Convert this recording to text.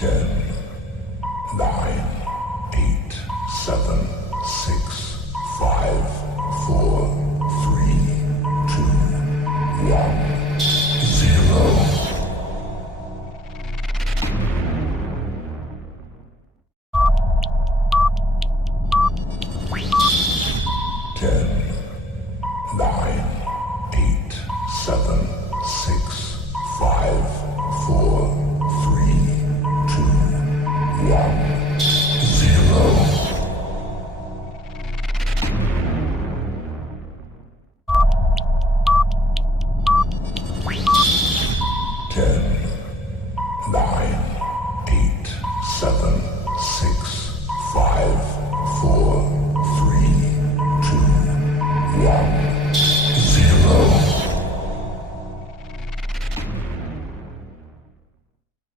10, 9, 8, 7, 6, 5, 4, 3, 2, 1, 0. 10, 9, 8, 7, 6, 5, 4, 3, 2, 1, 0. 10,